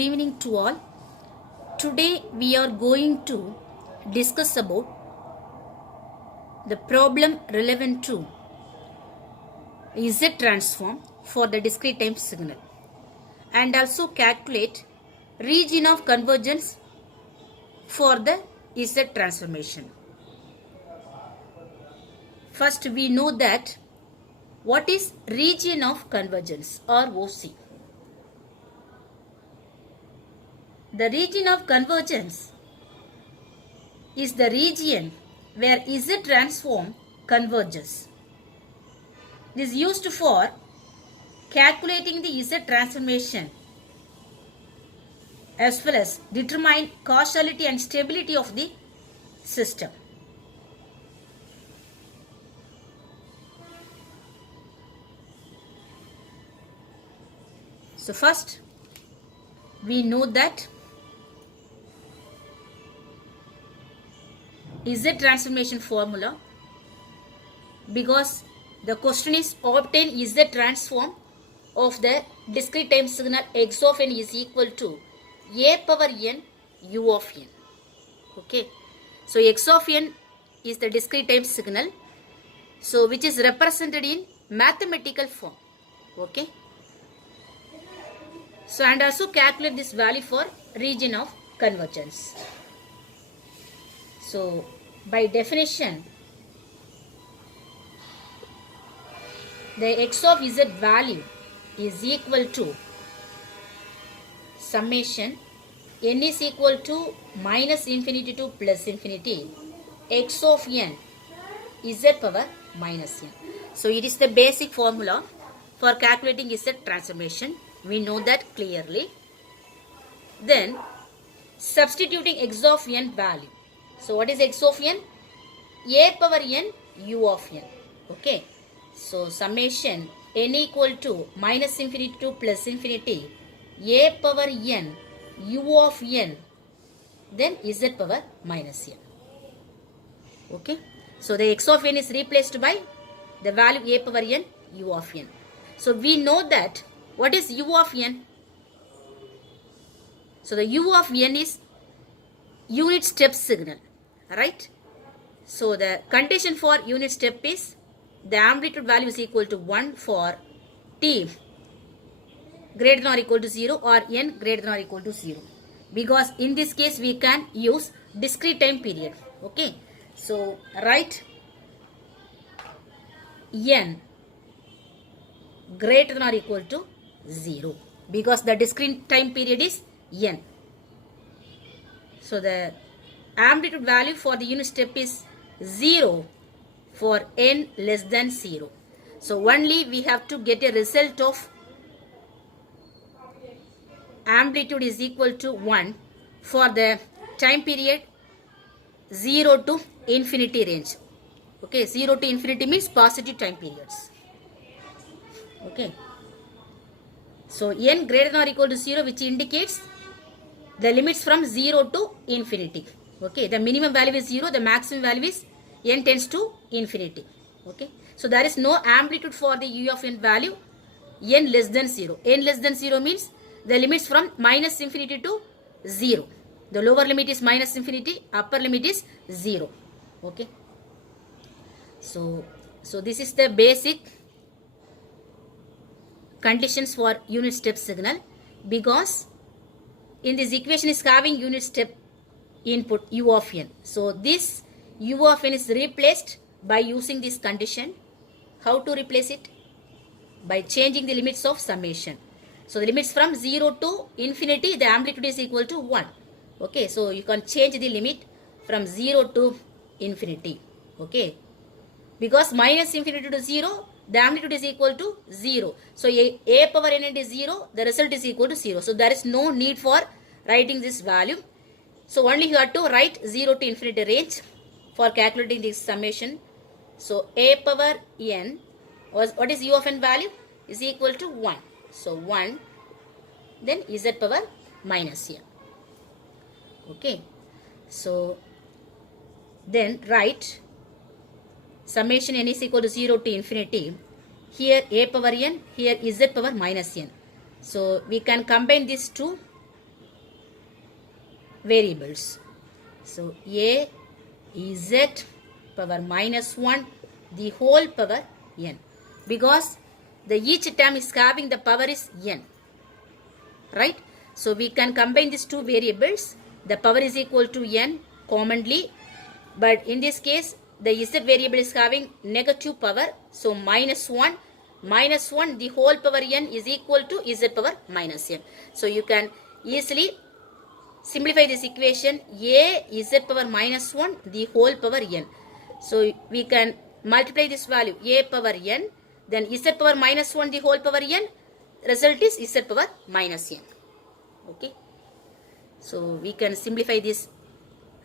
Good evening to all. Today we are going to discuss about the problem relevant to Z transform for the discrete time signal and also calculate region of convergence for the Z transformation. First we know that what is region of convergence or OC. The region of convergence is the region where Z transform converges. It is used for calculating the Z transformation as well as determine causality and stability of the system. So first we know that Z transformation formula, because the question is obtain Z transform of the discrete time signal x of n is equal to a power n u of n. Okay, so x of n is the discrete time signal, so which is represented in mathematical form. Okay, so and also calculate this value for region of convergence. So by definition, the x of z value is equal to summation n is equal to minus infinity to plus infinity x of n z power minus n. So it is the basic formula for calculating z transformation. We know that clearly. Then substituting x of n value. So what is x of n? A power n u of n. Okay. So summation n equal to minus infinity to plus infinity a power n u of n, then z power minus n. Okay. So the x of n is replaced by the value a power n u of n. So we know that what is u of n? So the u of n is unit step signal, right? So the condition for unit step is the amplitude value is equal to 1 for t greater than or equal to 0 or n greater than or equal to 0. Because in this case we can use discrete time period. Okay. So write n greater than or equal to 0 because the discrete time period is n. So the amplitude value for the unit step is 0 for n less than 0. So only we have to get a result of amplitude is equal to 1 for the time period 0 to infinity range. Okay, 0 to infinity means positive time periods. Okay. So n greater than or equal to 0, which indicates the limits from 0 to infinity. Okay, the minimum value is 0, the maximum value is n tends to infinity. Okay, so there is no amplitude for the u of n value n less than 0. N less than 0 means the limits from minus infinity to 0. The lower limit is minus infinity, upper limit is 0. Okay, so this is the basic conditions for unit step signal, because in this equation is having unit step input u of n. So this u of n is replaced by using this condition. How to replace it? By changing the limits of summation. So the limits from 0 to infinity, the amplitude is equal to 1. Okay, so you can change the limit from 0 to infinity. Okay, because minus infinity to 0, the amplitude is equal to 0. So a power n is 0, the result is equal to 0. So there is no need for writing this value. So only you have to write 0 to infinity range for calculating this summation. So a power n was, what is u of n value? Is equal to 1. So 1, then z power minus n. Okay. So then write summation n is equal to 0 to infinity. Here a power n, here z power minus n. So we can combine these two variables. So a z power minus 1 the whole power n, because the each term is having the power is n, right? So we can combine these two variables. The power is equal to n commonly, but in this case the z variable is having negative power, so minus 1 the whole power n is equal to z power minus n. So you can easily simplify this equation, a z power minus 1 the whole power n. So we can multiply this value a power n, then z power minus 1 the whole power n, result is z power minus n. Okay, so we can simplify this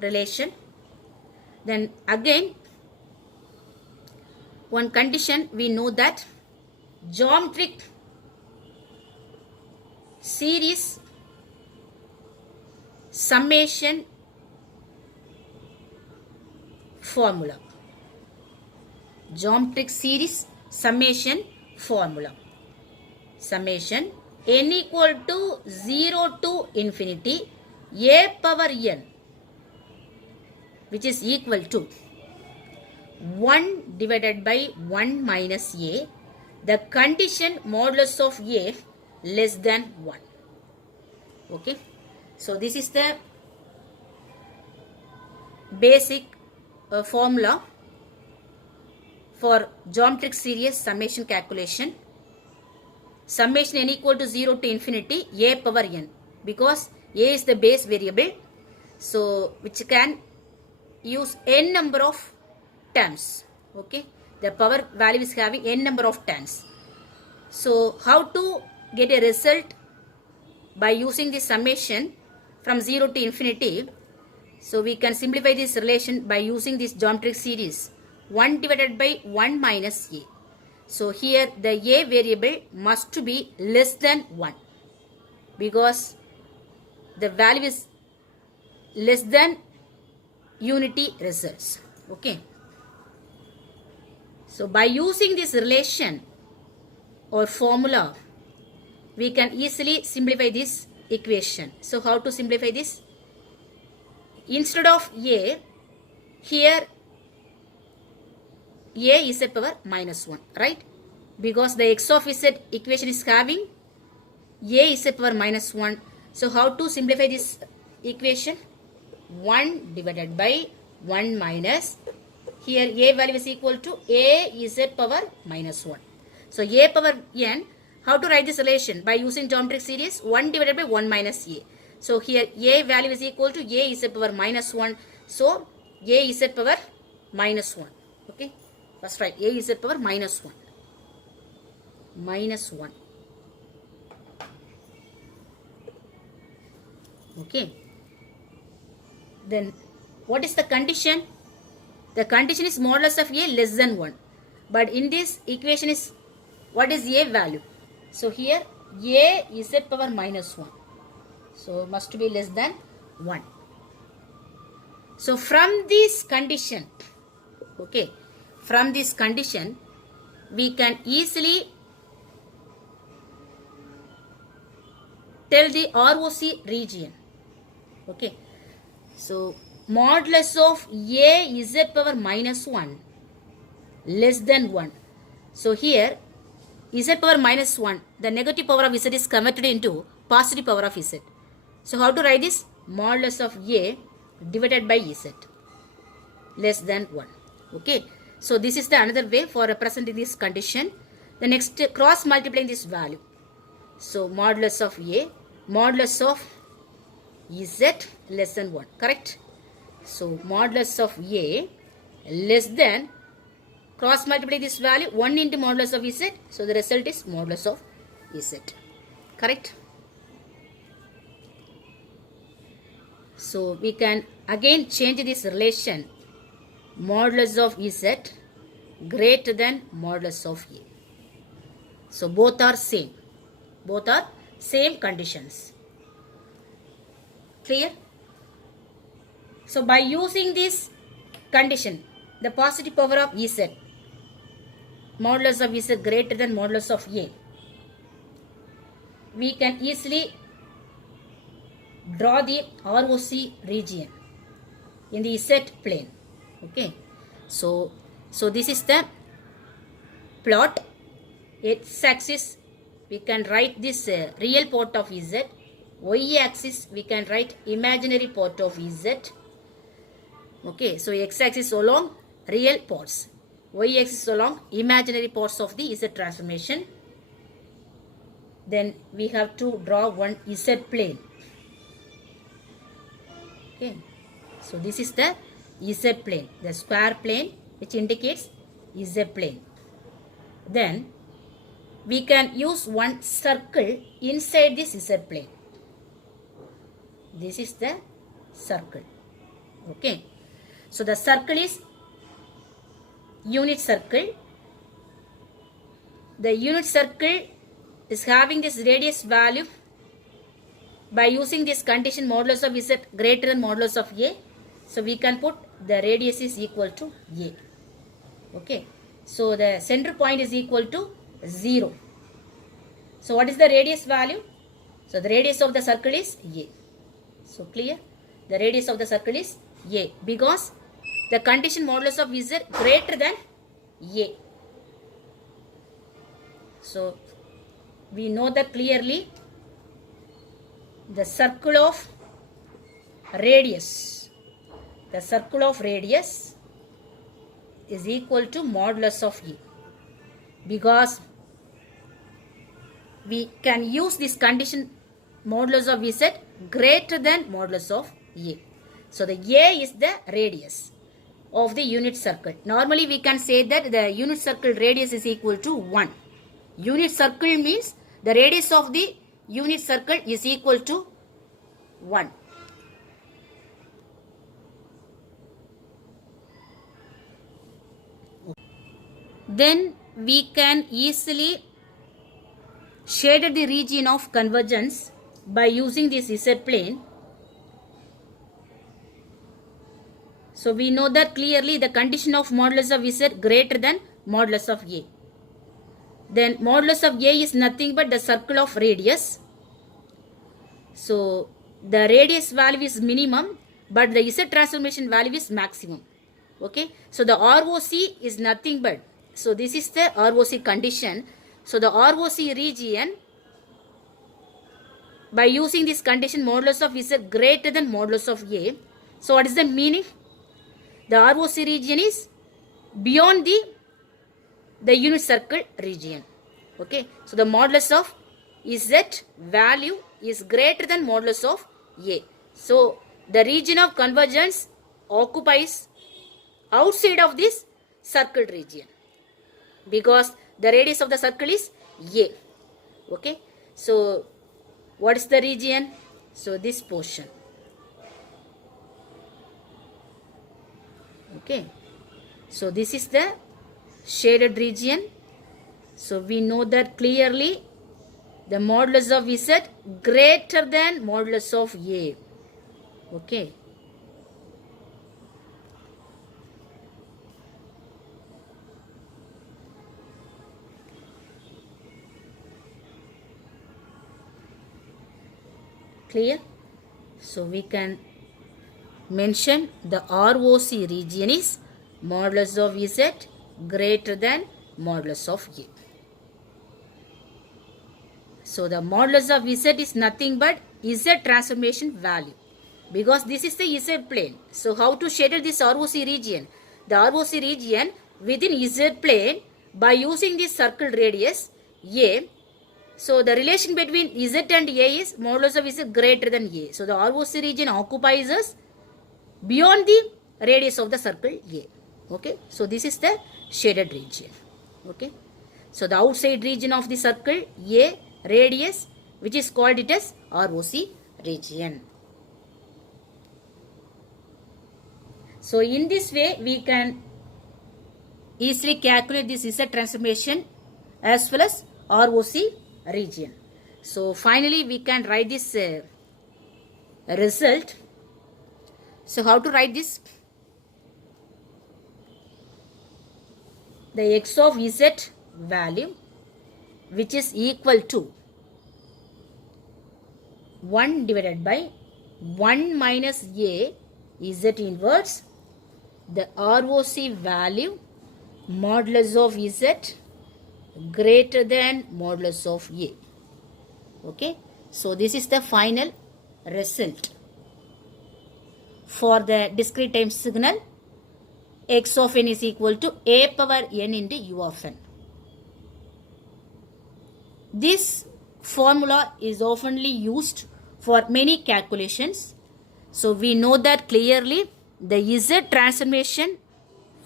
relation. Then again, one condition we know that geometric series summation formula. Geometric series summation formula. Summation n equal to 0 to infinity a power n, which is equal to 1 divided by 1 minus a, the condition modulus of a less than 1. Okay, so this is the basic formula for geometric series summation calculation. Summation n equal to 0 to infinity a power n, because a is the base variable, so which can use n number of terms. Okay, the power value is having n number of terms. So how to get a result by using this summation from 0 to infinity? So we can simplify this relation by using this geometric series 1 divided by 1 minus a. So here the a variable must be less than 1, because the value is less than unity results. Okay, so by using this relation or formula, we can easily simplify this equation. So how to simplify this? Instead of a, here a is z power minus 1, right? Because the x of z equation is having a is z power minus 1. So how to simplify this equation? 1 divided by 1 minus, here a value is equal to a is z power minus 1. So a power n, how to write this relation? By using geometric series 1 divided by 1 minus a. So here a value is equal to a is z power minus 1. So a is z power minus 1. Okay, first write a is z power minus 1. Minus 1. Okay. Then what is the condition? The condition is modulus of a less than 1. But in this equation is, what is a value? So here a is z power minus 1. So must be less than 1. So from this condition, okay, from this condition, we can easily tell the ROC region. Okay, so modulus of a is z power minus 1 less than 1. So here z power minus 1, the negative power of z is converted into positive power of z. So how to write this? Modulus of a divided by z less than 1. Okay, so this is the another way for representing this condition. The next, cross multiplying this value. So modulus of a, modulus of z less than 1, correct? So modulus of a less than, cross multiply this value 1 into modulus of z, so the result is modulus of z, correct? So we can again change this relation, modulus of z greater than modulus of a. So both are same conditions. Clear? So by using this condition, the positive power of z, modulus of z greater than modulus of a, we can easily draw the ROC region in the Z plane. Okay, so this is the plot. X-axis we can write this real part of Z. Y-axis we can write imaginary part of Z. Okay, so x-axis along real parts, y-axis along imaginary parts of the Z transformation. Then we have to draw one Z plane. Okay, so this is the Z plane, the square plane which indicates Z plane. Then we can use one circle inside this Z plane. This is the circle. Okay, so the circle is unit circle. The unit circle is having this radius value. By using this condition modulus of Z greater than modulus of A, so we can put the radius is equal to A. Okay, so the center point is equal to 0. So what is the radius value? So the radius of the circle is A. So clear? The radius of the circle is A because the condition modulus of Z greater than A. So we know that clearly the circle of radius is equal to modulus of A because we can use this condition modulus of Z greater than modulus of A. So the A is the radius of the unit circle. Normally we can say that the unit circle radius is equal to 1. Unit circle means the radius of the unit circle is equal to 1. Then we can easily shade the region of convergence by using this Z plane. So we know that clearly the condition of modulus of Z greater than modulus of A. Then modulus of A is nothing but the circle of radius. So the radius value is minimum but the Z transformation value is maximum. Okay, so the ROC is nothing but, so this is the ROC condition. So the ROC region, by using this condition modulus of Z greater than modulus of A, so what is the meaning? The ROC region is beyond the unit circle region. Okay, so the modulus of Z value is greater than modulus of A. So the region of convergence occupies outside of this circle region because the radius of the circle is A. Okay, so what is the region? So this portion. Okay, so this is the shaded region. So we know that clearly the modulus of Z greater than modulus of A. Okay. Clear? So we can mention the ROC region is modulus of Z greater than modulus of A. So the modulus of Z is nothing but Z transformation value because this is the Z plane. So how to schedule this ROC region? The ROC region within Z plane by using this circle radius A. So the relation between Z and A is modulus of Z greater than A. So the ROC region occupies us beyond the radius of the circle A. Okay, so this is the shaded region. Okay, so the outside region of the circle A radius, which is called it as ROC region. So in this way we can easily calculate this Z transformation as well as ROC region. So finally we can write this result. So how to write this? The x of Z value, which is equal to 1 divided by 1 minus A Z inverse, the ROC value modulus of Z greater than modulus of A. Okay, so this is the final result for the discrete time signal. X of n is equal to a power n into u of n. This formula is oftenly used for many calculations. So we know that clearly the Z transformation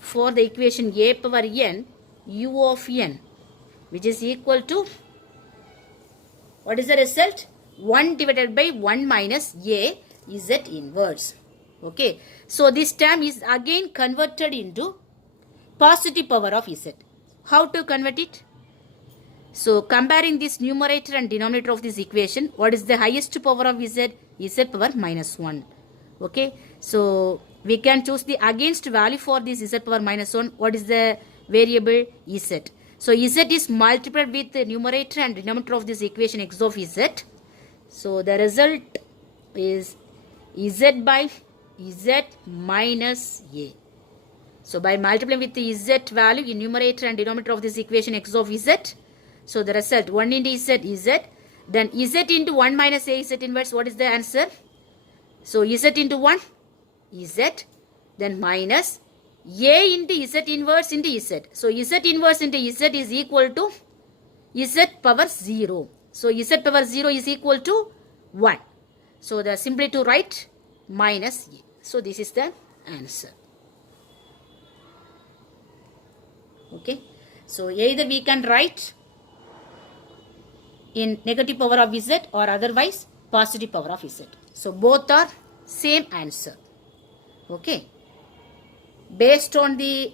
for the equation a power n u of n, which is equal to, what is the result? 1 divided by 1 minus a Z inverse. Okay, so this term is again converted into positive power of Z. How to convert it? So comparing this numerator and denominator of this equation, what is the highest power of Z? Z power minus 1. Okay, so we can choose the against value for this Z power minus 1. What is the variable? Z. So Z is multiplied with the numerator and denominator of this equation x of Z. So the result is Z by Z minus A. So by multiplying with the Z value in numerator and denominator of this equation x of Z, so the result 1 into Z is Z, then Z into 1 minus A Z inverse, what is the answer? So Z into 1 is Z, then minus A into Z inverse into Z. So Z inverse into Z is equal to Z power 0. So Z power 0 is equal to 1. So the simply to write minus A. So this is the answer. Okay. So either we can write in negative power of Z or otherwise positive power of Z. So both are same answer. Okay. Based on the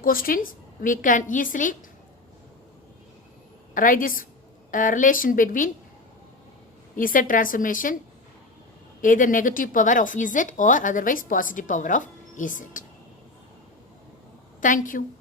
questions, we can easily write this relation between Z transformation, either negative power of Z or otherwise positive power of Z. Thank you.